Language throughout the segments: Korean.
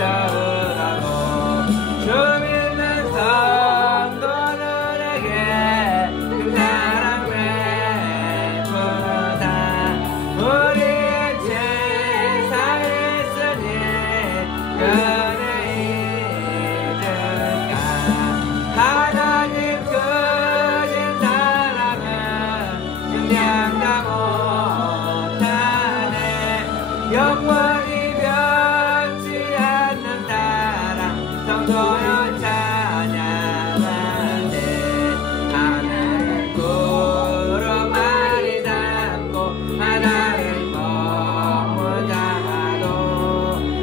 차오르고 주 믿는 성도들에게 그 사랑 베푸다 우리의 죄사를 쓰니 은혜 잊을까 하나님 크신 사랑은 증량다 못하네 영원히 변치 않는 사랑 성도여 찬양하네 하늘을 구름만이 담고 바다를 머무다도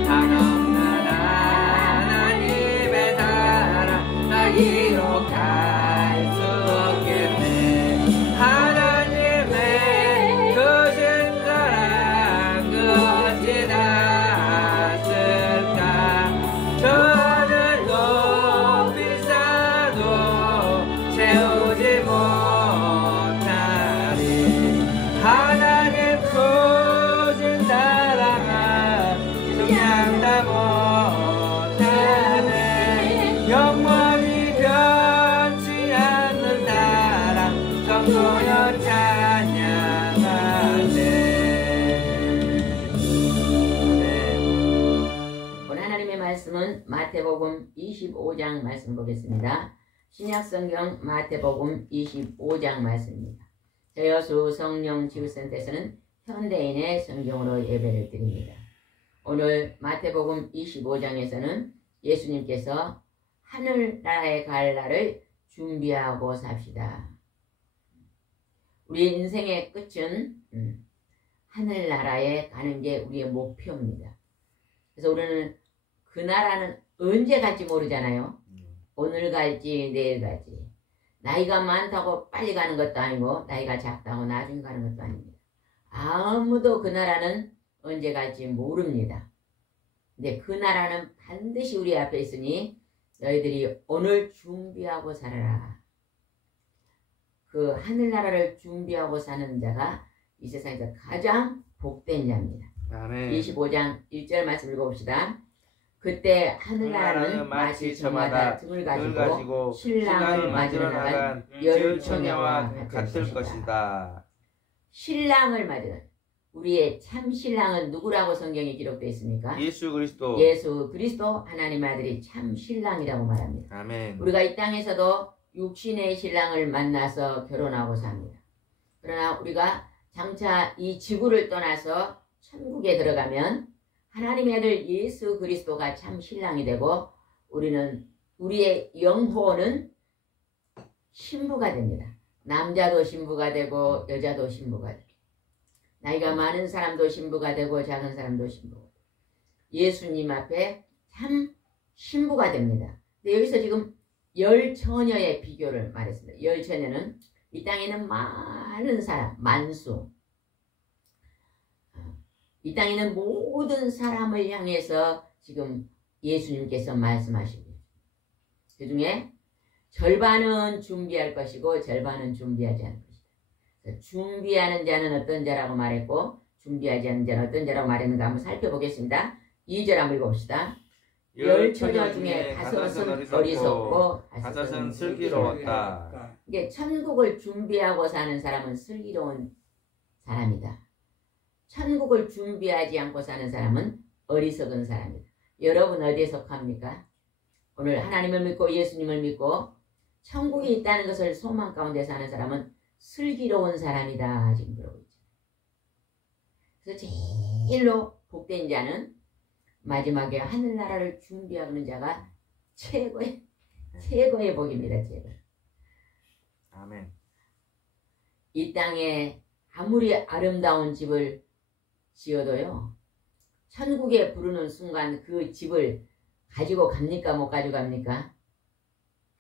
한없는 하나님의 사랑 나 기록할 수 없겠네 하나님의 크신 사랑 그 어찌 닿았을까 저 하늘 높이 쌓아도 채우지 못하리 하나님 크신 사랑은 증량다 못하네 영원히 변치 않는 사랑 성도여 찬양하네. 오늘 하나님의 말씀은 마태복음 25장 말씀 보겠습니다. 신약성경 마태복음 25장 말씀입니다. 저여수 성령 지구센터에서는 현대인의 성경으로 예배를 드립니다. 오늘 마태복음 25장에서는 예수님께서 하늘나라에 갈 날을 준비하고 삽시다. 우리 인생의 끝은 하늘나라에 가는 게 우리의 목표입니다. 그래서 우리는 그 나라는 언제 갈지 모르잖아요. 오늘 갈지 내일 갈지. 나이가 많다고 빨리 가는 것도 아니고 나이가 작다고 나중에 가는 것도 아닙니다. 아무도 그 나라는 언제 갈지 모릅니다. 근데 그 나라는 반드시 우리 앞에 있으니 너희들이 오늘 준비하고 살아라. 그 하늘나라를 준비하고 사는 자가 이 세상에서 가장 복된 자입니다. 아멘. 25장 1절 말씀 읽어봅시다. 그때 하늘나라는 마치 저마다 등을 가지고 신랑을 맞으러 나간 열처녀와 같을 것이다. 신랑을 맞으러 우리의 참 신랑은 누구라고 성경에 기록되어 있습니까? 예수 그리스도. 예수 그리스도 하나님의 아들이 참 신랑이라고 말합니다. 아멘. 우리가 이 땅에서도 육신의 신랑을 만나서 결혼하고 삽니다. 그러나 우리가 장차 이 지구를 떠나서 천국에 들어가면 하나님의 아들 예수 그리스도가 참 신랑이 되고 우리는 우리의 영혼은 신부가 됩니다. 남자도 신부가 되고 여자도 신부가 되고 나이가 많은 사람도 신부가 되고 작은 사람도 신부가 되고 예수님 앞에 참 신부가 됩니다. 근데 여기서 지금 열처녀의 비교를 말했습니다. 열처녀는 이 땅에 있는 많은 사람, 만수. 이 땅에 있는 모든 사람을 향해서 지금 예수님께서 말씀하시고 그 중에 절반은 준비할 것이고 절반은 준비하지 않을 것이다. 준비하는 자는 어떤 자라고 말했고 준비하지 않는 자는 어떤 자라고 말했는가 한번 살펴보겠습니다. 2절 한번 읽어봅시다. 열처녀 중에 다섯은 어리석고 다섯은 슬기로웠다. 이게 천국을 준비하고 사는 사람은 슬기로운 사람이다. 천국을 준비하지 않고 사는 사람은 어리석은 사람이다. 여러분 어디에 속합니까? 오늘 하나님을 믿고 예수님을 믿고 천국이 있다는 것을 소망 가운데 사는 사람은 슬기로운 사람이다 지금 그러고 있죠. 그래서 제일로 복된 자는 마지막에 하늘나라를 준비하는 자가 최고의 복입니다. 최고. 아멘. 이 땅에 아무리 아름다운 집을 지어도요 천국에 부르는 순간 그 집을 가지고 갑니까? 못 가져갑니까?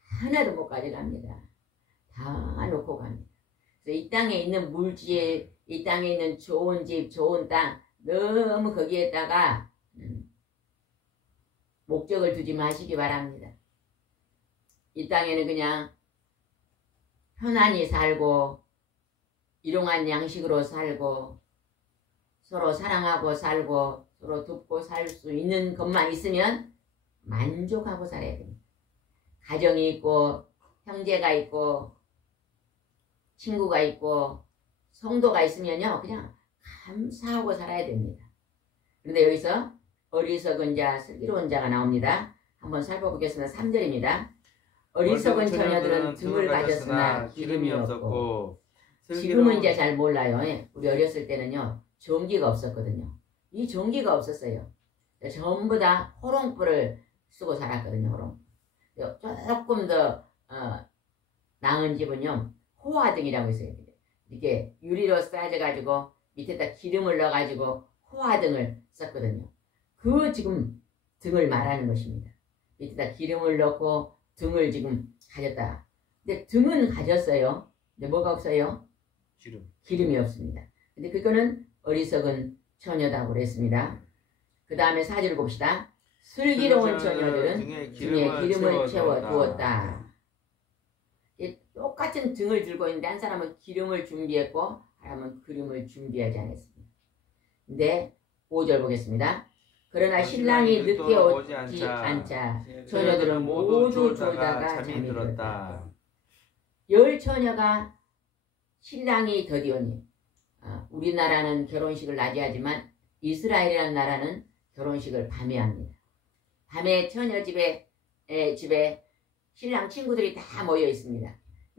하나도 못 가져갑니다. 다 놓고 갑니다. 그래서 이 땅에 있는 물질, 이 땅에 있는 좋은 집, 좋은 땅 너무 거기에다가 목적을 두지 마시기 바랍니다. 이 땅에는 그냥 편안히 살고 일용한 양식으로 살고 서로 사랑하고 살고 서로 돕고 살 수 있는 것만 있으면 만족하고 살아야 됩니다. 가정이 있고 형제가 있고 친구가 있고 성도가 있으면요 그냥 감사하고 살아야 됩니다. 그런데 여기서 어리석은 자, 슬기로운 자가 나옵니다. 한번 살펴보겠습니다. 3절입니다. 어리석은 처녀들은 등을 가졌으나 기름이 없었고, 지금은 이제 잘 몰라요. 우리 어렸을 때는요 전기가 없었거든요. 이 전기가 없었어요. 전부 다 호롱불을 쓰고 살았거든요. 호롱. 조금 더 나은 집은요 호화등이라고 있어요. 이렇게 유리로 싸져가지고 밑에다 기름을 넣어가지고 호화등을 썼거든요. 그 지금 등을 말하는 것입니다. 밑에다 기름을 넣고 등을 지금 가졌다. 근데 등은 가졌어요. 근데 뭐가 없어요? 기름이 없습니다. 근데 그거는 어리석은 처녀다고 그랬습니다. 그 다음에 4절 봅시다. 슬기로운 처녀들은 등에 기름을 채워 두었다. 똑같은 등을 들고 있는데 한 사람은 기름을 준비했고 한 사람은 기름을 준비하지 않았습니다. 근데 5절 보겠습니다. 그러나 신랑이 늦게 오지 않자 처녀들은 모두 졸다가 잠이 들었다. 10처녀가 신랑이 더디오니 우리나라는 결혼식을 낮에 하지만 이스라엘이라는 나라는 결혼식을 밤에 합니다. 밤에 처녀 집에 신랑 친구들이 다 모여 있습니다.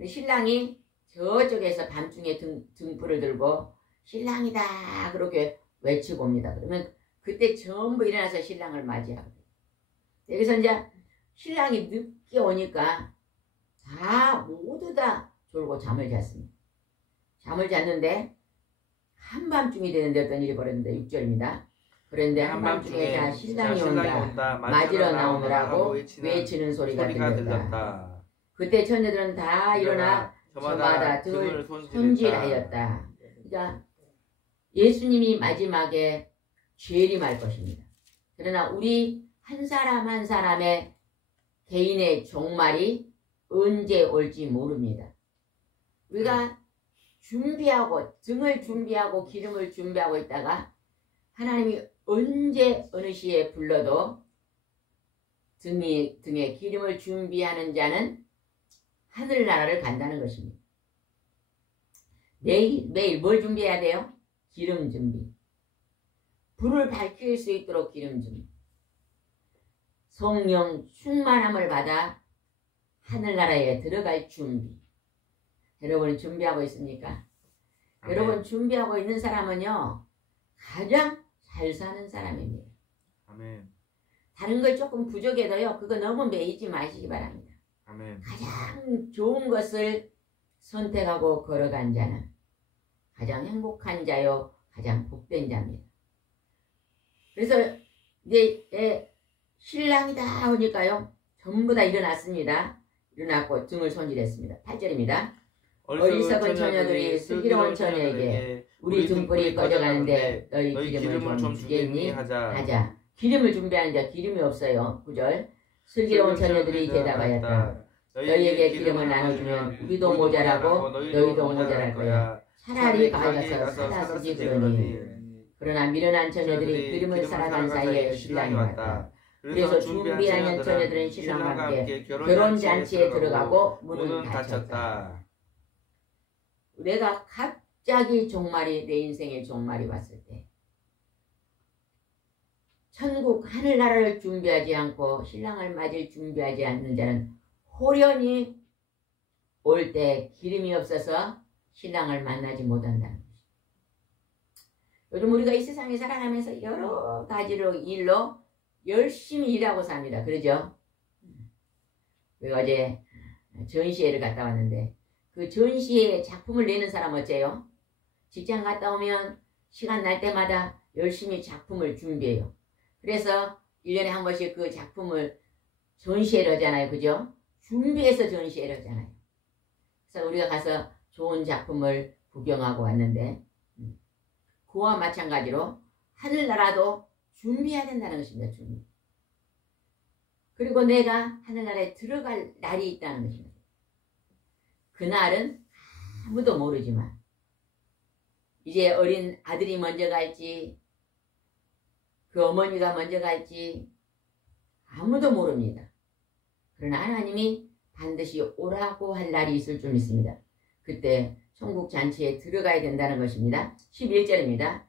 신랑이 저쪽에서 밤중에 등불을 들고 신랑이다 그렇게 외치고 옵니다. 그러면 그때 전부 일어나서 신랑을 맞이하거든요. 여기서 이제 신랑이 늦게 오니까 모두 다 졸고 잠을 잤습니다. 잠을 잤는데 한밤중이 되는데 어떤 일이 벌어졌는데 6절입니다. 그런데 한밤중에 신랑이 온다 맞으러 나오느라고 외치는 소리가 들렸다. 그때 처녀들은 다 일어나 저마다 등을 손질하였다. 그러니까 예수님이 마지막에 재림할 것입니다. 그러나 우리 한 사람 한 사람의 개인의 종말이 언제 올지 모릅니다. 우리가 준비하고 등을 준비하고 기름을 준비하고 있다가 하나님이 언제 어느 시에 불러도 등에 기름을 준비하는 자는 하늘나라를 간다는 것입니다. 매일 뭘 준비해야 돼요? 기름 준비. 불을 밝힐 수 있도록 기름 준비. 성령 충만함을 받아 하늘나라에 들어갈 준비. 여러분 준비하고 있습니까? 아멘. 여러분 준비하고 있는 사람은요 가장 잘 사는 사람입니다. 아멘. 다른 걸 조금 부족해도요 그거 너무 매이지 마시기 바랍니다. 아멘. 가장 좋은 것을 선택하고 걸어간 자는 가장 행복한 자요 가장 복된 자입니다. 그래서 이제 신랑이다 하니까요 전부 다 일어났습니다. 일어났고 등을 손질했습니다. 8절입니다. 어리석은 처녀들이 슬기로운 처녀에게 우리 등불이 꺼져가는데 너희 기름을 좀 주겠니? 하자. 기름을 준비하는 자 기름이 없어요. 9절 슬기로운 처녀들이 대답하였다. 너희에게 기름을 나눠주면 우리도 모자라고 너희도 모자랄 거야. 차라리 가져가서 사다 쓰지 그러니. 그러나 미련한 처녀들이 기름을 사랑한 사이에 신랑이 왔다. 그래서 준비하는 처녀들은 신랑과 함께 결혼잔치에 들어가고 문은 닫혔다. 내가 갑자기 종말이 내 인생의 종말이 왔을 때 천국 하늘나라를 준비하지 않고 신랑을 맞을 준비하지 않는 자는 호련히 올 때 기름이 없어서 신랑을 만나지 못한다는 것입니다. 요즘 우리가 이 세상에 살아가면서 여러 가지로 일로 열심히 일하고 삽니다. 그러죠? 우리가 어제 전시회를 갔다 왔는데 그 전시회에 작품을 내는 사람 어째요? 직장 갔다 오면 시간 날 때마다 열심히 작품을 준비해요. 그래서 1년에 한 번씩 그 작품을 전시회를 하잖아요. 그죠? 준비해서 전시회를 하잖아요. 그래서 우리가 가서 좋은 작품을 구경하고 왔는데 그와 마찬가지로 하늘나라도 준비해야 된다는 것입니다. 준비. 그리고 내가 하늘나라에 들어갈 날이 있다는 것입니다. 그날은 아무도 모르지만 이제 어린 아들이 먼저 갈지 그 어머니가 먼저 갈지 아무도 모릅니다. 그러나 하나님이 반드시 오라고 할 날이 있을 줄 믿습니다. 그때 천국 잔치에 들어가야 된다는 것입니다. 11절입니다.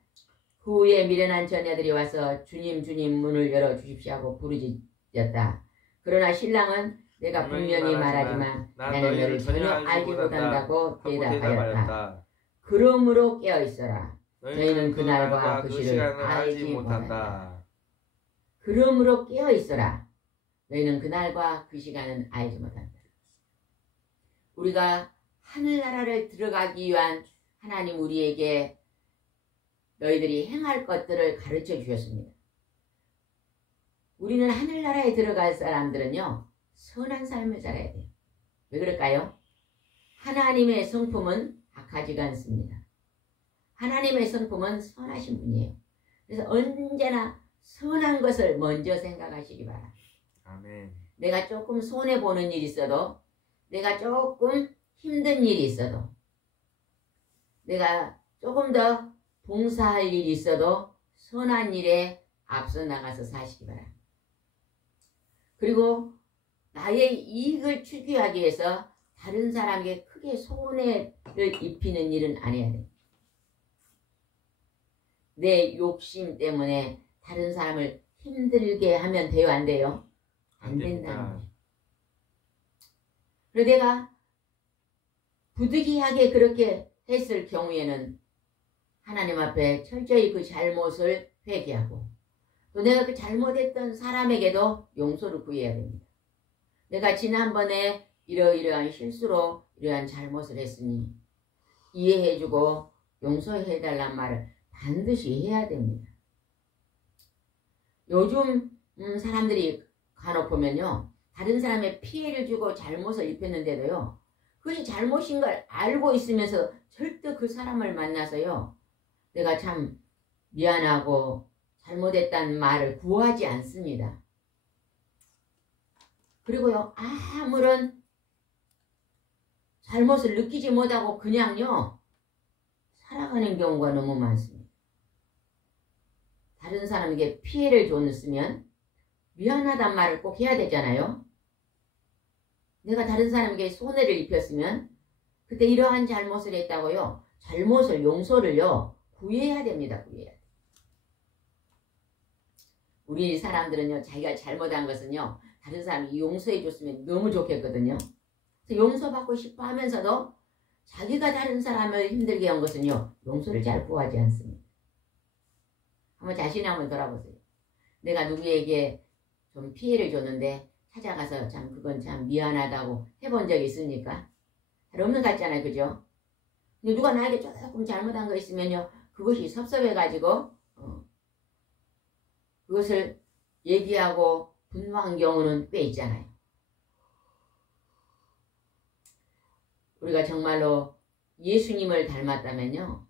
그 후에 미련한 처녀들이 와서 주님 주님 문을 열어주십시오 하고 부르짖었다. 그러나 신랑은 내가 분명히 말하지만 나는 너를 전혀 알지 못한다고 대답하였다. 그러므로 깨어있어라. 너희는 그날과 그 시를 알지 못한다. 그러므로 깨어있어라. 너희는 그날과 그 시간은 알지 못한다. 우리가 하늘나라를 들어가기 위한 하나님 우리에게 너희들이 행할 것들을 가르쳐 주셨습니다. 우리는 하늘나라에 들어갈 사람들은요, 선한 삶을 살아야 돼요. 왜 그럴까요? 하나님의 성품은 악하지가 않습니다. 하나님의 성품은 선하신 분이에요. 그래서 언제나 선한 것을 먼저 생각하시기 바랍니다. 아멘. 내가 조금 손해보는 일이 있어도, 내가 조금 힘든 일이 있어도, 내가 조금 더 봉사할 일이 있어도 선한 일에 앞서 나가서 사시기 바랍니다. 그리고 나의 이익을 추구하기 위해서 다른 사람에게 크게 손해를 입히는 일은 안 해야 돼. 내 욕심 때문에 다른 사람을 힘들게 하면 돼요, 안 돼요? 안 된다는 거죠. 그리고 내가 부득이하게 그렇게 했을 경우에는 하나님 앞에 철저히 그 잘못을 회개하고, 또 내가 그 잘못했던 사람에게도 용서를 구해야 됩니다. 내가 지난번에 이러이러한 실수로 이러한 잘못을 했으니 이해해주고 용서해달란 말을 반드시 해야 됩니다. 요즘 사람들이 간혹 보면요, 다른 사람의 피해를 주고 잘못을 입혔는데도요, 그것이 잘못인 걸 알고 있으면서 절대 그 사람을 만나서요, 내가 참 미안하고 잘못했다는 말을 구하지 않습니다. 그리고요, 아무런 잘못을 느끼지 못하고 그냥요, 살아가는 경우가 너무 많습니다. 다른 사람에게 피해를 줬으면 미안하단 말을 꼭 해야 되잖아요. 내가 다른 사람에게 손해를 입혔으면 그때 이러한 잘못을 했다고요, 잘못을, 용서를요, 구해야 됩니다. 구해야 돼. 우리 사람들은요, 자기가 잘못한 것은요, 다른 사람이 용서해 줬으면 너무 좋겠거든요. 그래서 용서받고 싶어 하면서도 자기가 다른 사람을 힘들게 한 것은요, 용서를 잘 구하지 않습니다. 한번 자신을 한번 돌아보세요. 내가 누구에게 좀 피해를 줬는데 찾아가서 참 그건 참 미안하다고 해본 적이 있습니까? 잘 없는 것 같잖아요. 그죠? 근데 누가 나에게 조금 잘못한 거 있으면요, 그것이 섭섭해가지고 그것을 얘기하고 분노한 경우는 꽤 있잖아요. 우리가 정말로 예수님을 닮았다면요,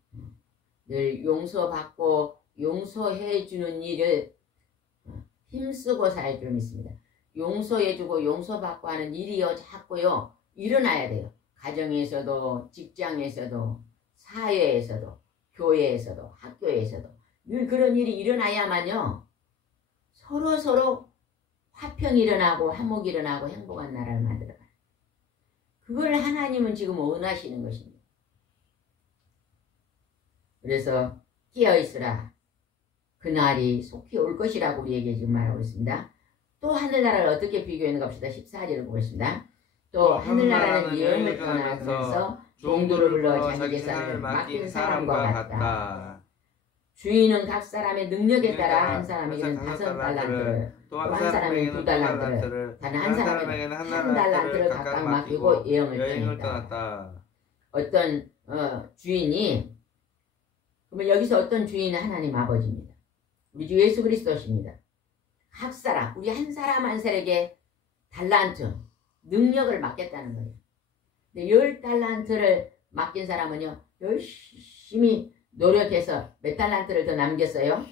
늘 용서받고 용서해주는 일을 힘쓰고 살 줄 믿습니다. 용서해주고 용서받고 하는 일이요, 자꾸요, 일어나야 돼요. 가정에서도, 직장에서도, 사회에서도, 교회에서도, 학교에서도 늘 그런 일이 일어나야만요, 서로 화평이 일어나고 화목이 일어나고 행복한 나라를 만들어가요. 그걸 하나님은 지금 원하시는 것입니다. 그래서 깨어있으라. 그날이 속히 올 것이라고 우리에게 지금 말하고 있습니다. 또 하늘나라를 어떻게 비교하는가 봅시다. 14절을 보겠습니다. 또 하늘나라는 여행을 떠나면서 종들을 불러 자기 재산을 맡긴 사람과 같다. 주인은 각 사람의 능력에 따라 한 사람에게는 5달란트를, 또 한 사람에게는 2달란트를, 단 한 사람에게는 1달란트를 각각 맡기고 여행을 떠났다. 어떤 주인이, 그러면 여기서 어떤 주인은 하나님 아버지입니다. 우리 주 예수 그리스도십니다. 각 사람, 우리 한 사람 한 사람에게 달란트, 능력을 맡겼다는 거예요. 근데 10달란트를 맡긴 사람은요, 열심히 노력해서 몇 달란트를 더 남겼어요?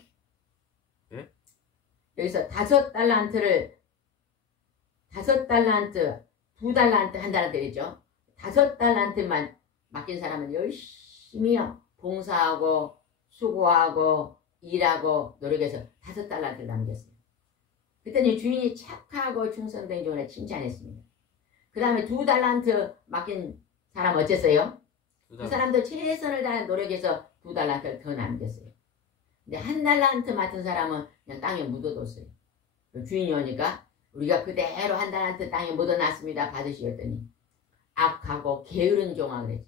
예? 여기서 5달란트, 2달란트, 1달란트 되죠? 5달란트만 맡긴 사람은 열심히요, 봉사하고 수고하고 일하고 노력해서 5달란트를 남겼어요. 그랬더니 주인이 착하고 충성된 종을 칭찬했습니다. 그 다음에 2달란트 맡긴 사람 어쨌어요? 그 사람도 최선을 다해 노력해서 2달란트를 더 남겼어요. 근데 1달란트 맡은 사람은 그냥 땅에 묻어뒀어요. 주인이 오니까 우리가 그대로 1달란트 땅에 묻어놨습니다. 받으시었더니 악하고 게으른 종아 그랬죠.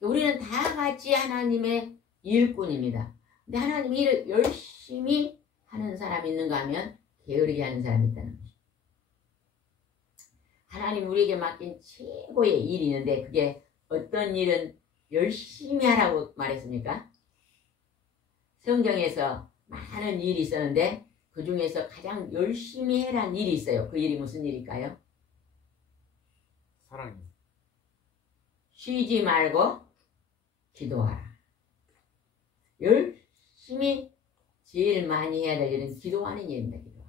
우리는 다 같이 하나님의 일꾼입니다. 근데 하나님 일을 열심히 하는 사람이 있는가 하면 게으르게 하는 사람이 있다는 것이죠. 하나님 우리에게 맡긴 최고의 일이 있는데 그게 어떤 일은 열심히 하라고 말했습니까? 성경에서 많은 일이 있었는데 그 중에서 가장 열심히 해란 일이 있어요. 그 일이 무슨 일일까요? 사랑이. 쉬지 말고 기도하라. 열심히 제일 많이 해야 될 일은 기도하는 일입니다. 기도하는.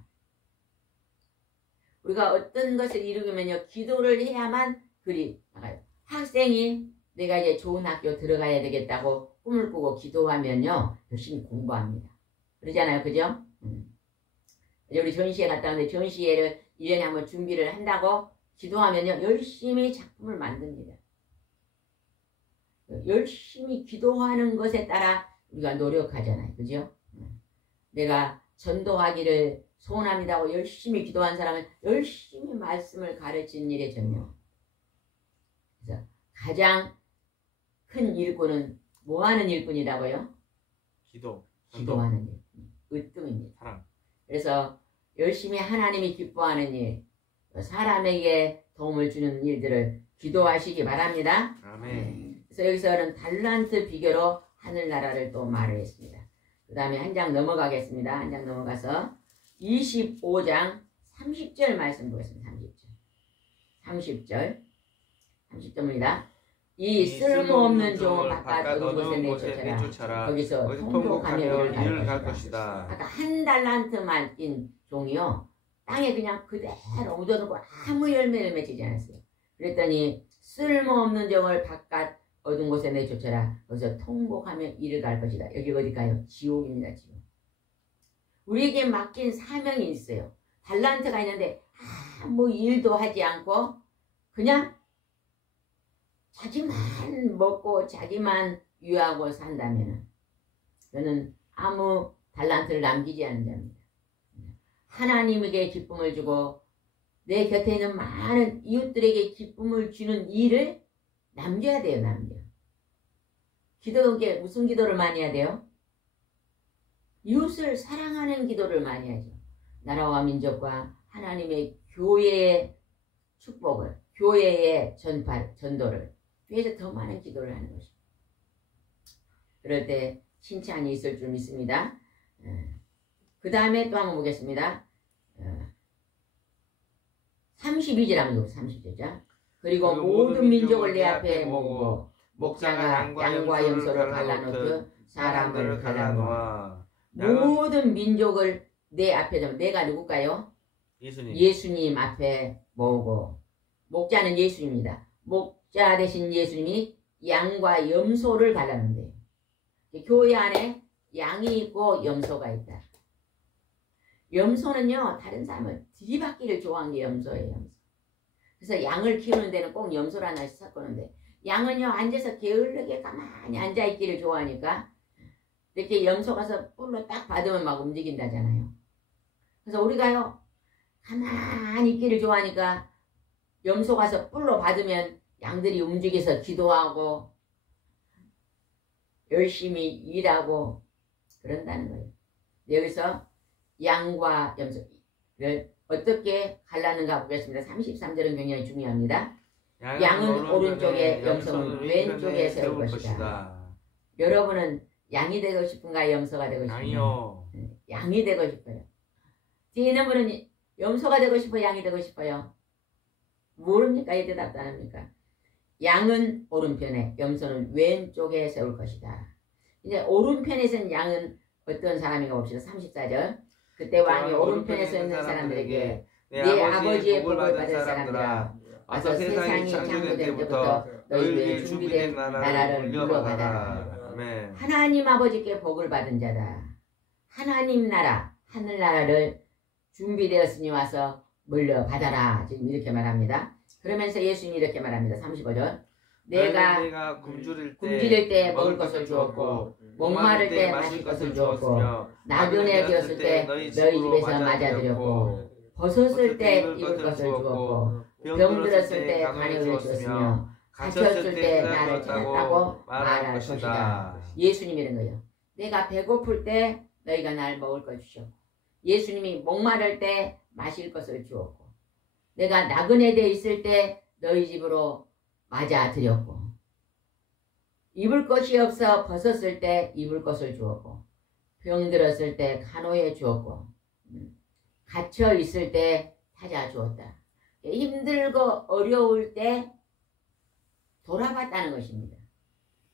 우리가 어떤 것을 이루면요 기도를 해야만 그리 나가요. 학생이 내가 이제 좋은 학교 들어가야 되겠다고 꿈을 꾸고 기도하면요 열심히 공부합니다. 그러잖아요, 그죠? 우리 전시회 갔다 왔는데 전시회를 1년에 한번 준비를 한다고 기도하면요 열심히 작품을 만듭니다. 열심히 기도하는 것에 따라 우리가 노력하잖아요, 그죠? 내가 전도하기를 소원합니다고 열심히 기도한 사람은 열심히 말씀을 가르치는 일에 전념. 그래서 가장 큰 일꾼은 뭐 하는 일꾼이라고요? 기도하는 일꾼. 으뜸입니다. 사랑. 그래서 열심히 하나님이 기뻐하는 일, 사람에게 도움을 주는 일들을 기도하시기 바랍니다. 아멘. 그래서 여기서는 달란트 비교로 하늘나라를 또 말을 했습니다. 그 다음에 한 장 넘어가겠습니다. 한 장 넘어가서 25장 30절 말씀 보겠습니다. 30절입니다. 이 쓸모없는 종을 바깥 어두운 곳에 내쫓아라. 거기서 통곡하며 이를 갈 것이다. 아까 1달란트 맡긴 종이요 땅에 그냥 그대로 묻어두고 아무 열매를 맺히지 않았어요. 그랬더니 쓸모없는 종을 바깥 어두운 곳에 내쫓아라. 거기서 통곡하며 이를 갈 것이다. 여기 어딜까요? 지옥입니다. 지옥. 우리에게 맡긴 사명이 있어요. 달란트가 있는데 아무 일도 하지 않고 그냥 자기만 먹고 자기만 유하고 산다면 저는 아무 달란트를 남기지 않는 자입니다. 하나님에게 기쁨을 주고 내 곁에 있는 많은 이웃들에게 기쁨을 주는 일을 남겨야 돼요. 남겨. 기도는 게 무슨 기도를 많이 해야 돼요? 이웃을 사랑하는 기도를 많이 하죠. 나라와 민족과 하나님의 교회의 축복을, 교회의 전도를 위해서 더 많은 기도를 하는 것입니다. 그럴 때 칭찬이 있을 줄 믿습니다. 그 다음에 또 한번 보겠습니다. 32절 한번 보겠습니다. 30절죠. 그리고 모든 민족을 내 앞에 모으고 목자가 양과 염소를 갈라놓듯 사람을 갈라놓아. 모든 민족을 내 앞에 좀 내가 누굴까요? 예수님 앞에 모으고 목자는 예수입니다. 목자 대신 예수님이 양과 염소를 갈라놓는데요. 교회 안에 양이 있고 염소가 있다. 염소는요 다른 사람은 들이받기를 좋아하는 게 염소예요. 염소. 그래서 양을 키우는 데는 꼭 염소를 하나씩 섞었는데 양은요 앉아서 게을르게 가만히 앉아있기를 좋아하니까 이렇게 염소 가서 뿔로 딱 받으면 막 움직인다잖아요. 그래서 우리가요 가만히 있기를 좋아하니까 염소 가서 뿔로 받으면 양들이 움직여서 기도하고 열심히 일하고 그런다는 거예요. 여기서 양과 염소를 어떻게 갈라는가 보겠습니다. 33절은 굉장히 중요합니다. 양은 오른쪽에 염소는 왼쪽에 세울 것이다. 여러분은 양이 되고 싶은가 염소가 되고 싶은가? 양이요. 양이 되고 싶어요. 뒤에 있는 분은 염소가 되고 싶어요? 양이 되고 싶어요? 모릅니까? 이 대답도 안 합니까? 양은 오른편에 염소는 왼쪽에 세울 것이다. 이제 오른편에서는 양은 어떤 사람인가 봅시다. 34절. 그때 왕이 오른편에 서 있는 사람들에게 내 아버지의 복을 받은 사람들아 와서 세상이 창조된 때부터 너희에게 준비된 나라를 물러받아라. 하나님 아버지께 복을 받은 자다. 하나님 나라, 하늘나라를 준비되었으니 와서 물려받아라. 지금 이렇게 말합니다. 그러면서 예수님이 이렇게 말합니다. 35절. 내가 굶주릴 때 먹을 것을 주었고 목마를 때 마실 것을 주었고 나그네 되었을 때 너희 집에서 맞아들였고 벗었을 때 입을 것을 주었고 병들었을 때 간에 올려 주었으며 갇혔을 때 나를 찾았다고 말할 것이다. 예수님이 이런 거예요. 내가 배고플 때 너희가 날 먹을 걸 주셨고 예수님이 목마를 때 마실 것을 주었고 내가 나그네 돼 있을 때 너희 집으로 맞아들였고 입을 것이 없어 벗었을 때 입을 것을 주었고 병들었을 때 간호해 주었고 갇혀 있을 때 찾아주었다. 힘들고 어려울 때 돌아봤다는 것입니다.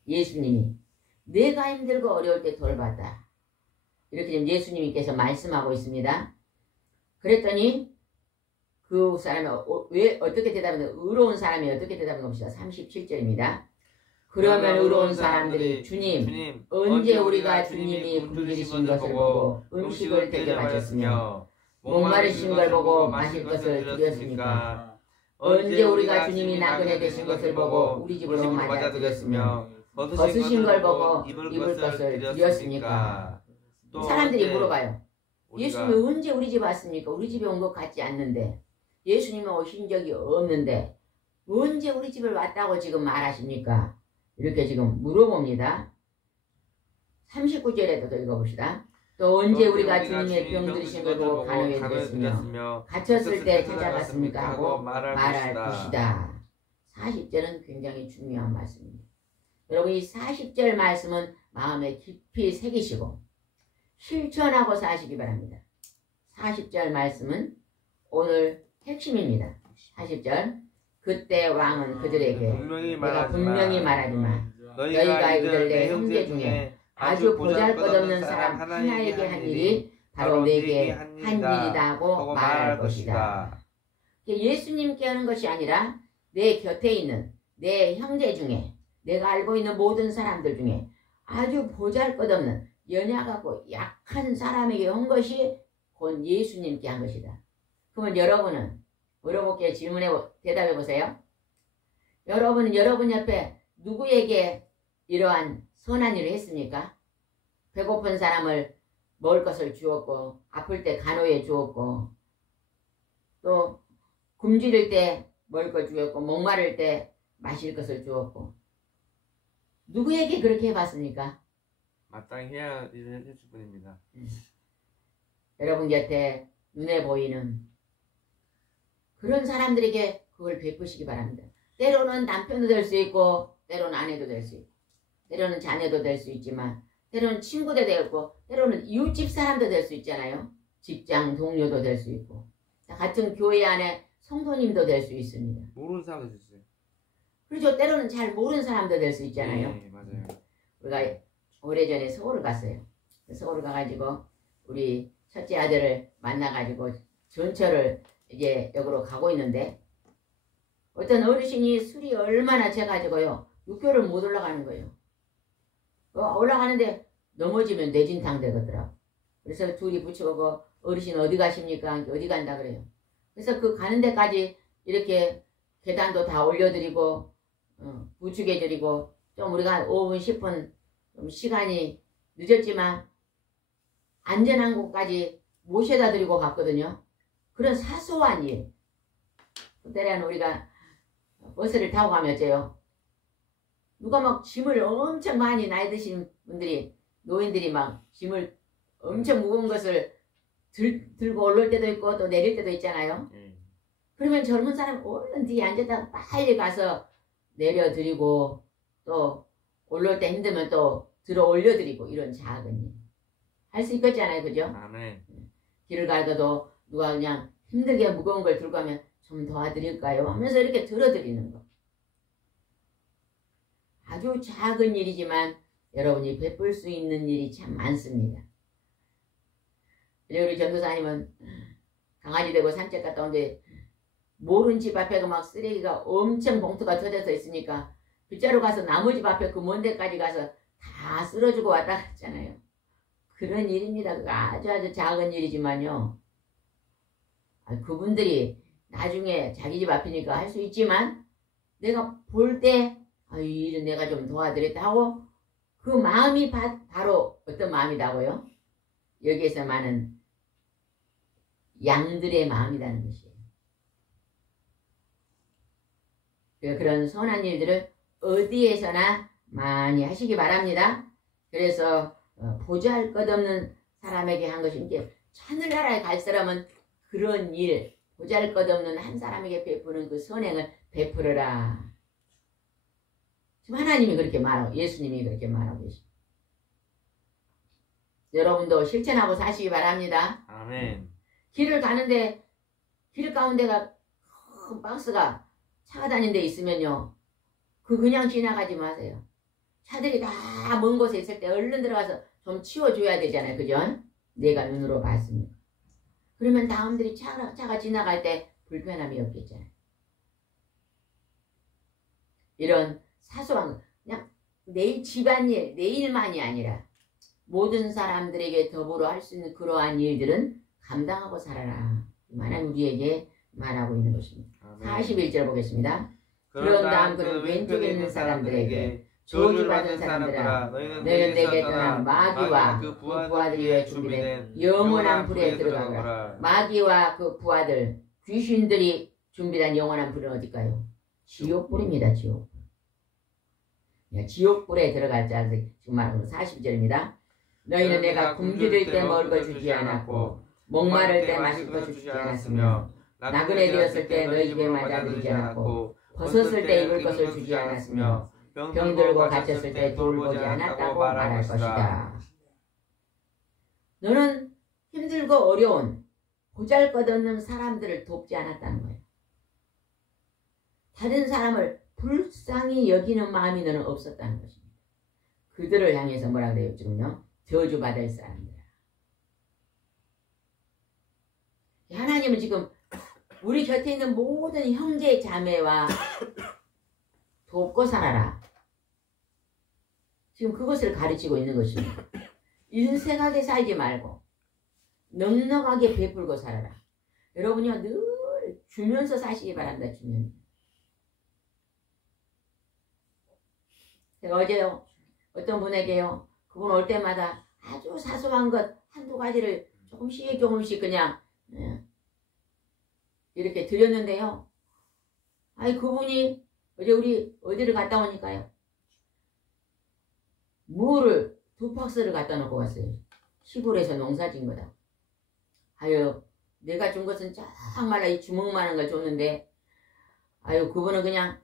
예수님이 내가 힘들고 어려울 때 돌봤다. 이렇게 지금 예수님께서 말씀하고 있습니다. 그랬더니 그 사람이 왜 어떻게 대답하는 의로운 사람이 어떻게 대답하는 것이다. 37절입니다. 그러면 의로운 사람들이 주님 언제 우리가 주님이 굶주리신 것을 보고 음식을 대접하셨으며 목마르신 걸 보고 마실 것을 드렸습니까? 언제 우리가 주님이 나그네 되신 것을 보고 우리 집으로 맞아들였으며 벗으신 걸 보고 입을 것을 드렸습니까? 사람들이 물어봐요. 예수님이 언제 우리 집 왔습니까? 우리 집에 온 것 같지 않는데 예수님은 오신 적이 없는데 언제 우리 집을 왔다고 지금 말하십니까? 이렇게 지금 물어봅니다. 39절에도 또 읽어봅시다. 또 언제 우리가 주님의 병들으신 걸 보고 간호해 드렸으며 갇혔을 때 찾아갔습니까? 하고 말할 것이다. 40절은 굉장히 중요한 말씀입니다. 여러분 이 40절 말씀은 마음에 깊이 새기시고 실천하고 사시기 바랍니다. 40절 말씀은 오늘 핵심입니다. 40절 그때 왕은 그들에게 내가 분명히 말하지만 너희가 이들 내 형제 중에 아주 보잘것없는 사람 하나에게 한 일이 바로 내게 한 일이라고 말할 것이다. 예수님께 하는 것이 아니라 내 곁에 있는 내 형제 중에 내가 알고 있는 모든 사람들 중에 아주 보잘것없는 연약하고 약한 사람에게 한 것이 곧 예수님께 한 것이다. 그러면 여러분은 물어볼게요. 질문에 대답해 보세요. 여러분은 여러분 옆에 누구에게 이러한 선한 일을 했습니까? 배고픈 사람을 먹을 것을 주었고 아플 때 간호해 주었고 또 굶주릴 때 먹을 걸 주었고 목마를 때 마실 것을 주었고 누구에게 그렇게 해봤습니까? 마땅히 해야 해줄 뿐입니다. 여러분 곁에 눈에 보이는 그런 사람들에게 그걸 베푸시기 바랍니다. 때로는 남편도 될 수 있고 때로는 아내도 될 수 있고 때로는 자녀도 될 수 있지만 때로는 친구도 되고 때로는 이웃집 사람도 될 수 있잖아요. 직장 동료도 될 수 있고 같은 교회 안에 성도님도 될 수 있습니다. 모르는 사람도 될 수 있어요. 그렇죠. 때로는 잘 모르는 사람도 될 수 있잖아요. 네, 맞아요. 우리가 오래전에 서울을 갔어요. 서울을 가가지고 우리 첫째 아들을 만나가지고 전철을 이제 역으로 가고 있는데 어떤 어르신이 술이 얼마나 채가지고요 6교를 못 올라가는 거예요. 올라가는데 넘어지면 뇌진탕 되거더라고. 그래서 둘이 붙여보고 어르신 어디 가십니까? 어디 간다 그래요. 그래서 그 가는 데까지 이렇게 계단도 다 올려드리고 부축해드리고 좀 우리가 5분 10분 좀 시간이 늦었지만 안전한 곳까지 모셔다 드리고 갔거든요. 그런 사소한 일. 때로는 우리가 버스를 타고 가면 어째요? 누가 막 짐을 엄청 많이 나이 드신 분들이 노인들이 막 짐을 엄청 무거운 것을 들고 올라올 때도 있고 또 내릴 때도 있잖아요. 그러면 젊은 사람 얼른 뒤에 앉았다가 빨리 가서 내려드리고 또 올라올 때 힘들면 또 들어 올려드리고 이런 작은 일. 할 수 있겠잖아요. 그죠? 아멘. 길을 가다도 누가 그냥 힘들게 무거운 걸 들고 가면 좀 도와드릴까요? 하면서 이렇게 들어드리는 거. 아주 작은 일이지만 여러분이 베풀 수 있는 일이 참 많습니다. 우리 전도사님은 강아지 되고 산책 갔다 오는데 모른 집 앞에 막 쓰레기가 엄청 봉투가 터져서 있으니까 빗자루 가서 나무 집 앞에 그 먼 데까지 가서 다 쓸어주고 왔다 갔잖아요. 그런 일입니다. 그거 아주 작은 일이지만요. 그분들이 나중에 자기 집 앞이니까 할 수 있지만 내가 볼 때 이 일은 내가 좀 도와드렸다 하고 그 마음이 바로 어떤 마음이라고요? 여기에서 많은 양들의 마음이라는 것이에요. 그런 선한 일들을 어디에서나 많이 하시기 바랍니다. 그래서 보잘것없는 사람에게 한 것이 이제 하늘나라에 갈 사람은 그런 일, 보잘것없는 한 사람에게 베푸는 그 선행을 베풀어라. 지금 하나님이 그렇게 말하고 예수님이 그렇게 말하고 계십니다. 여러분도 실천하고 사시기 바랍니다. 아멘. 길을 가는데 길 가운데가 큰 박스가 차가 다니는 데 있으면요. 그냥 지나가지 마세요. 차들이 다 먼 곳에 있을 때 얼른 들어가서 좀 치워줘야 되잖아요. 그죠? 내가 눈으로 봤습니다. 그러면 다음들이 차가 지나갈 때 불편함이 없겠잖아요. 이런 사소한 그냥 내 집안일, 내 일만이 아니라 모든 사람들에게 더불어 할 수 있는 그러한 일들은 감당하고 살아라. 하나님 우리에게 말하고 있는 것입니다. 아멘. 41절 보겠습니다. 그런 다음 그는 왼쪽에 있는 사람들에게 저주받은 사람들아 너희는 내게 떠나 마귀와 그 부하들이 위해 준비된 영원한 불에 들어가거라. 마귀와 그 부하들 귀신들이 준비한 영원한 불은 어딜까요? 지옥불입니다. 지옥불. 지옥불에 들어갈 자 지금 말하는 40절입니다. 너희는 내가 굶주릴 때 먹을 것 주지 않았고 목마를 때 마실 것 주지 않았으며 나그네 되었을 때 너희에게 맞아들이지 않았고 벗었을 때 입을 것을 주지 않았으며 병들고 갇혔을 때 돌보지 않았다고 말할 것이다. 너는 힘들고 어려운 보잘것없는 사람들을 돕지 않았다는 거예요. 다른 사람을 불쌍히 여기는 마음이 너는 없었다는 것입니다. 그들을 향해서 뭐라 그래요? 지금요? 저주받을 사람들. 하나님은 지금 우리 곁에 있는 모든 형제 자매와 돕고 살아라. 지금 그것을 가르치고 있는 것입니다. 인색하게 살지 말고 넉넉하게 베풀고 살아라. 여러분이요 늘 주면서 사시기 바랍니다. 주면. 제가 어제요 어떤 분에게요 그분 올 때마다 아주 사소한 것 한두 가지를 조금씩 그냥 이렇게 드렸는데요. 그분이 어제 우리 어디를 갔다 오니까요. 무를 2박스를 갖다 놓고 갔어요. 시골에서 농사진 거다. 내가 준 것은 정말 이 주먹만한 걸 줬는데 그분은 그냥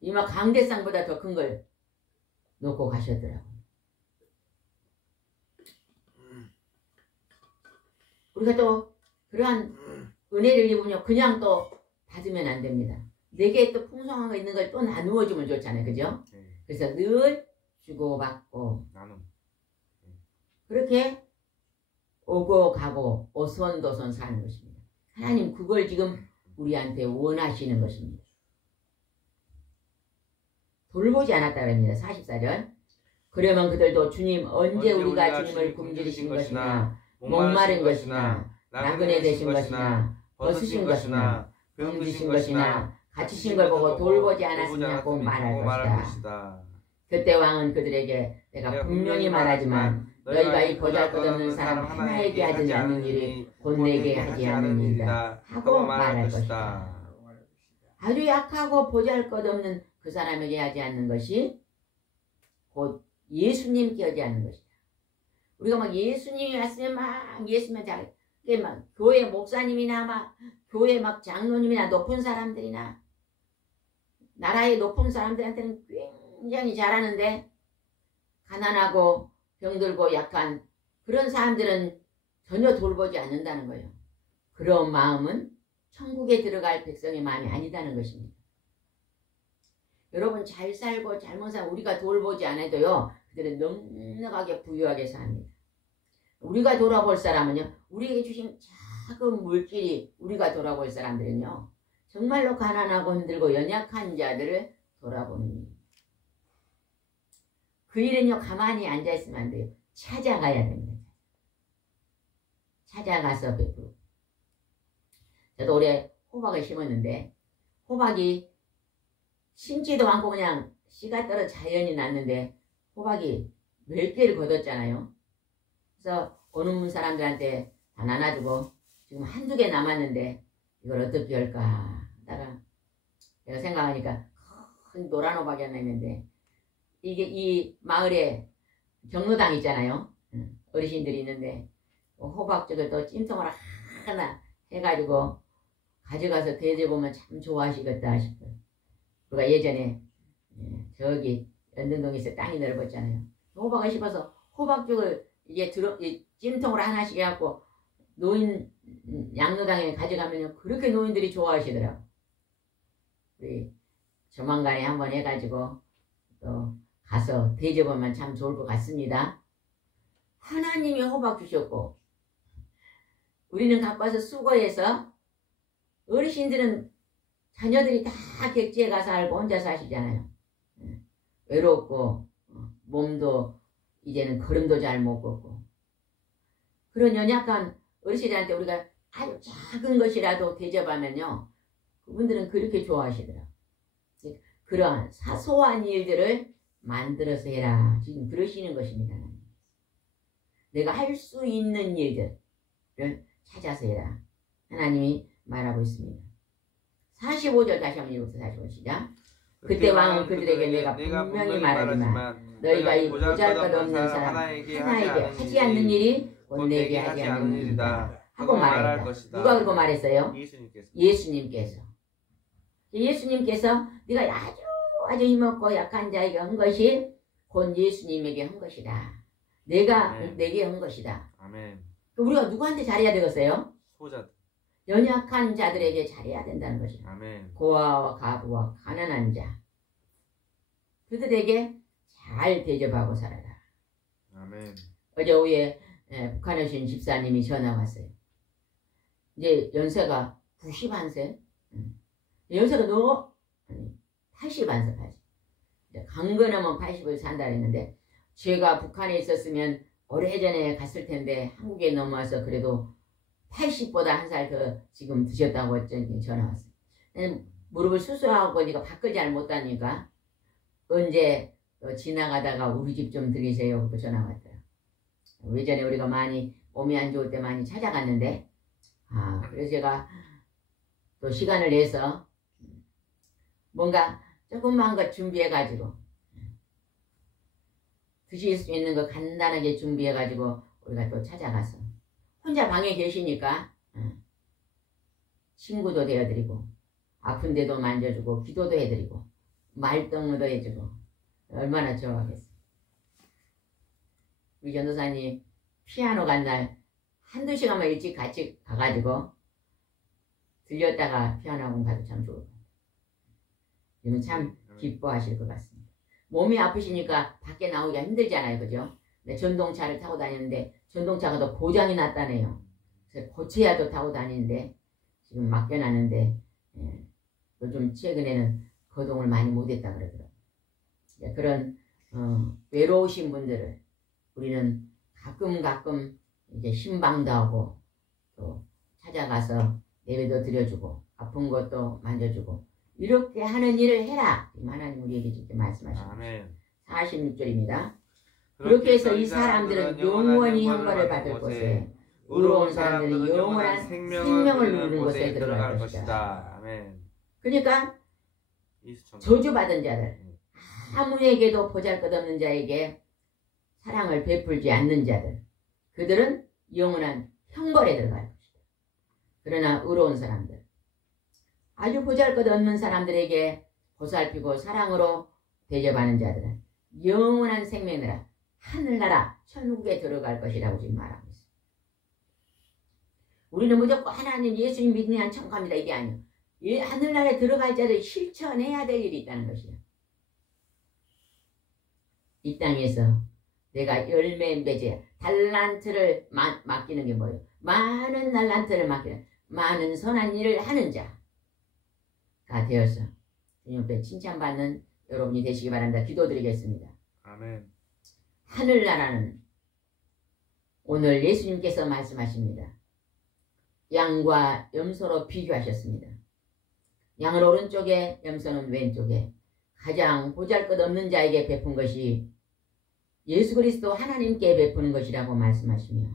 이마 강대상보다 더 큰 걸 놓고 가셨더라고요. 우리가 또 그러한 은혜를 입으면 그냥 또 받으면 안 됩니다. 내게 또 풍성한 거 있는 걸 또 나누어 주면 좋잖아요. 그죠? 그래서 늘 주고받고 그렇게 오고 가고 오손도손 사는 것입니다. 하나님 그걸 지금 우리한테 원하시는 것입니다. 돌보지 않았다 그럽니다. 44절. 그러면 그들도 주님 언제 우리가 주님을 굶주리신 것이나 목마른 것이나 나그네 되신 것이나 벗으신 것이나 병드신 것이나 갇히신 걸 보고 돌보지 않았느냐고 말할 것이다. 그때 왕은 그들에게 내가 분명히 말하지만 너희가 이 보잘것없는 사람 하나에게 하지 않는 일이 곧 내게 하지 않는 일이다 하고 말할 것이다. 아주 약하고 보잘것없는 그 사람에게 하지 않는 것이 곧 예수님께 하지 않는 것이다. 우리가 막 예수님이 왔으면 막 예수님을 막 교회 목사님이나 막 교회 막 장로님이나 높은 사람들이나 나라의 높은 사람들한테는 굉장히 잘하는데 가난하고 병들고 약한 그런 사람들은 전혀 돌보지 않는다는 거예요. 그런 마음은 천국에 들어갈 백성의 마음이 아니다는 것입니다. 여러분 잘 살고 잘못 살고 우리가 돌보지 않아도요. 그들은 넉넉하게 부유하게 삽니다. 우리가 돌아볼 사람은요. 우리에게 주신 작은 물질이 우리가 돌아볼 사람들은요. 정말로 가난하고 힘들고 연약한 자들을 돌아보는 일입니다. 그 일은요. 가만히 앉아있으면 안 돼요. 찾아가야 됩니다. 찾아가서 베풀고. 저도 올해 호박을 심었는데 호박이 심지도 않고 그냥 씨가 떨어 자연이 났는데 호박이 몇 개를 거뒀잖아요. 그래서 오는 문 사람들한테 다 나눠주고 지금 한두 개 남았는데 이걸 어떻게 할까 하다가 내가 생각하니까 큰 노란 호박이 하나 있는데 이게 이 마을에 경로당 있잖아요. 어르신들이 있는데 호박 쪽을 또 찜통을 하나 해가지고 가져가서 대접하면 참 좋아하시겠다 싶어요. 우리가 예전에 저기 연등동에서 땅이 넓었잖아요. 호박을 씹어서 호박 쪽을 이게 찜통을 하나씩 해갖고 노인 양로당에 가져가면 그렇게 노인들이 좋아하시더라고. 우리 조만간에 한번 해가지고 또 가서 대접하면 참 좋을 것 같습니다. 하나님이 호박 주셨고 우리는 갖고 와서 수고해서 어르신들은 자녀들이 다 객지에 가서 살고 혼자 사시잖아요. 외롭고 몸도 이제는 걸음도 잘 못 걷고 그런 연약한 어르신들한테 우리가 아주 작은 것이라도 대접하면요 그분들은 그렇게 좋아하시더라. 그러한 사소한 일들을 만들어서 해라 지금 그러시는 것입니다. 내가 할 수 있는 일들을 찾아서 해라 하나님이 말하고 있습니다. 45절 다시 한번 읽어서 다시 보시자. 그때 왕은 그들에게 내가 분명히 말하지만 너희가 이 보잘것없는 사람 하나에게 하지 않는 일이 곧 내게 하지 않는 일이다 하고 말했다. 누가 그러고 말했어요? 예수님께서. 예수님께서 네가 아주 힘없고 약한 자에게 한 것이 곧 예수님에게 한 것이다. 내게 한 것이다. 아멘. 우리가 누구한테 잘해야 되겠어요? 소자들. 연약한 자들에게 잘해야 된다는 것이다. 아멘. 고아와 가부와 가난한 자 그들에게 잘 대접하고 살아라. 아멘. 어제 오후에 북한에 오신 집사님이 전화 왔어요. 이제 연세가 91세 연세가 너무 81세 80 강건하면 80을 산다 했는데 제가 북한에 있었으면 오래전에 갔을 텐데 한국에 넘어와서 그래도 80보다 한 살 더 지금 드셨다고 전화 왔어요. 무릎을 수술하고 보니까 밖을 잘 못 다니까 언제 지나가다가 우리 집 좀 들이세요 하고 전화 왔더라고요. 예전에 우리가 많이 몸이 안 좋을 때 많이 찾아갔는데 그래서 제가 또 시간을 내서 뭔가 조금만 것 준비해가지고 드실 수 있는 거 간단하게 준비해가지고 우리가 또 찾아가서 혼자 방에 계시니까 친구도 되어드리고 아픈 데도 만져주고 기도도 해드리고 말동무도 해주고 얼마나 좋아하겠어요. 우리 전도사님 피아노 간 날 한두 시간만 일찍 같이 가가지고 들렸다가 피아노 학원 가도 참 좋을 것 같아요. 이건 참 기뻐하실 것 같습니다. 몸이 아프시니까 밖에 나오기가 힘들잖아요. 그죠? 근데 전동차를 타고 다니는데 전동차가 더 고장이 났다네요. 그래서 고쳐야 또 타고 다니는데 지금 맡겨놨는데 요즘 최근에는 거동을 많이 못했다 그러더라고요. 그런 외로우신 분들을 우리는 가끔 이제 신방도 하고 또 찾아가서 예배도 드려주고 아픈 것도 만져주고 이렇게 하는 일을 해라. 하나님 우리에게 직접 말씀하십니다. 46절입니다. 그렇게 해서 이 사람들은 영원히 형벌을 받을 곳에 의로운 사람들은 영원한 생명을 누리는 곳에 들어갈 것이다. 아멘. 그러니까 저주받은 자들 아무에게도 보잘것없는 자에게 사랑을 베풀지 않는 자들 그들은 영원한 형벌에 들어갈 것이다. 그러나 의로운 사람들 아주 보잘것없는 사람들에게 보살피고 사랑으로 대접하는 자들은 영원한 생명이라 하늘나라 천국에 들어갈 것이라고 지금 말하고 있어요. 우리는 무조건 하나님 예수님 믿으면 천국 갑니다 이게 아니에요. 하늘나라에 들어갈 자를 실천해야 될 일이 있다는 것이에요. 이 땅에서 내가 열매 맺어야 달란트를 맡기는 게 뭐예요? 많은 달란트를 맡기는 많은 선한 일을 하는 자가 되어서 주님 앞에 칭찬받는 여러분이 되시기 바랍니다. 기도드리겠습니다. 아멘. 하늘나라는 오늘 예수님께서 말씀하십니다. 양과 염소로 비교하셨습니다. 양은 오른쪽에, 염소는 왼쪽에. 가장 보잘것없는 자에게 베푼 것이 예수 그리스도 하나님께 베푸는 것이라고 말씀하시며,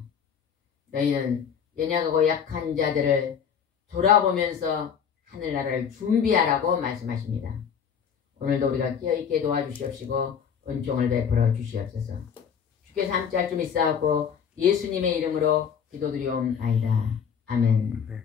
너희는 연약하고 약한 자들을 돌아보면서 하늘나라를 준비하라고 말씀하십니다. 오늘도 우리가 깨어있게 도와주시옵시고 은총을 베풀어 주시옵소서. 주께서 함께할 줄 믿사옵고 예수님의 이름으로 기도드리옵나이다. 아멘. 네.